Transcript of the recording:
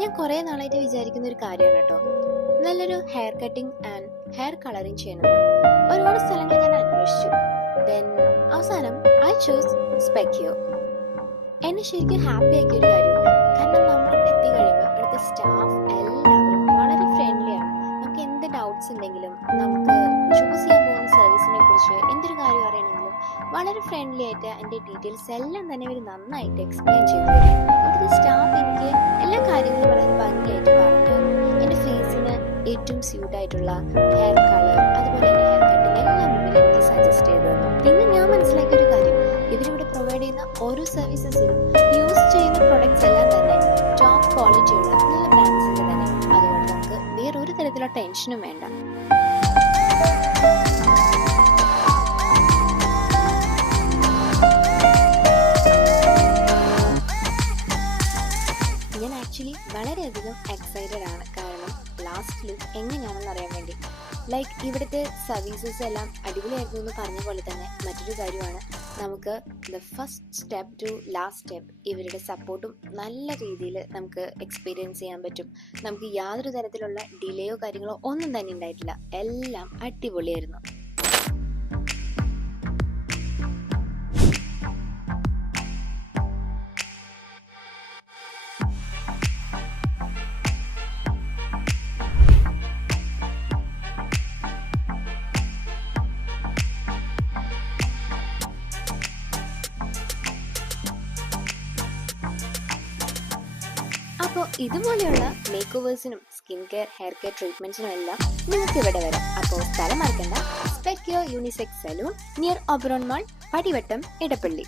ഞാൻ കുറേ നാളായിട്ട് വിചാരിക്കുന്ന ഒരു കാര്യമാണ് കേട്ടോ, നല്ലൊരു hair cutting and hair colouring ചെയ്യണം. ഒരുപാട് സ്ഥലങ്ങൾ ഞാൻ അന്വേഷിച്ചു. ദെൻ അവസാനം ഐ ചൂസ് സ്പെക്യോ. എന്നെ ശരിക്കും ഹാപ്പി ആക്കിയ ഒരു കാര്യമുണ്ട്. കാരണം നമ്മളിവിടെ എത്തിക്കഴിയുമ്പോൾ ഇവിടുത്തെ സ്റ്റാഫ് എല്ലാവരും വളരെ ഫ്രണ്ട്ലിയാണ്. നമുക്ക് എന്ത് ഡൗട്ട്സ് ഉണ്ടെങ്കിലും, നമുക്ക് ചൂസ് ചെയ്യാൻ പോകുന്ന സർവീസിനെ കുറിച്ച് എന്തൊരു കാര്യം അറിയണമെങ്കിലും വളരെ ഫ്രണ്ട്ലി ആയിട്ട് അതിൻ്റെ ഡീറ്റെയിൽസ് എല്ലാം തന്നെ ഇവർ നന്നായിട്ട് എക്സ്പ്ലെയിൻ ചെയ്തു തരും. ഇവിടുത്തെ സ്റ്റാഫ് എനിക്ക് എല്ലാ കാര്യങ്ങളും വളരെ ഭംഗിയായിട്ട് പറഞ്ഞു തന്നു. എൻ്റെ ഫേസിന് ഏറ്റവും സ്യൂട്ടായിട്ടുള്ള ഹെയർ കളർ, അതുപോലെ എൻ്റെ ഹെയർ കട്ടിങ് എല്ലാം ഇവർ എനിക്ക് സജസ്റ്റ് ചെയ്തു തന്നു. പിന്നെ ഞാൻ മനസ്സിലാക്കിയ ഒരു കാര്യം, ഇവരിവിടെ പ്രൊവൈഡ് ചെയ്യുന്ന ഓരോ സർവീസസിലും യൂസ് ചെയ്യുന്ന പ്രൊഡക്ട്സ് എല്ലാം തന്നെ ടോപ്പ് ക്വാളിറ്റിയുള്ള നല്ല ബ്രാൻഡ്സിൻ്റെ തന്നെ. അതുകൊണ്ട് നമുക്ക് വേറൊരു തരത്തിലുള്ള ടെൻഷനും വേണ്ട. ഞാൻ ആക്ച്വലി വളരെയധികം എക്സൈറ്റഡ് ആണ്. കാരണം ലാസ്റ്റ് ലുക്ക് എങ്ങനെയാണെന്ന് അറിയാൻ വേണ്ടി. ലൈക്ക് ഇവിടുത്തെ സർവീസസ് എല്ലാം അടിപൊളിയായിരുന്നു എന്ന് പറഞ്ഞ പോലെ തന്നെ മറ്റൊരു കാര്യമാണ്, നമുക്ക് the first step to last step ഇവരുടെ സപ്പോർട്ടും നല്ല രീതിയിൽ നമുക്ക് എക്സ്പീരിയൻസ് ചെയ്യാൻ പറ്റും. നമുക്ക് യാതൊരു തരത്തിലുള്ള ഡിലേയോ കാര്യങ്ങളോ ഒന്നും തന്നെ ഉണ്ടായിട്ടില്ല. എല്ലാം അടിപൊളിയായിരുന്നു. അപ്പോൾ ഇതുപോലെയുള്ള മേക്ക് ഓവേഴ്സിനും സ്കിൻ കെയർ, ഹെയർ കെയർ ട്രീറ്റ്മെന്റ്സിനും എല്ലാം നിങ്ങൾക്ക് ഇവിടെ വരാം. അപ്പോൾ സ്ഥലം മറക്കണ്ട, സ്പെക്യോ unisex salon near Oberon mall, Padivattam, Edappally.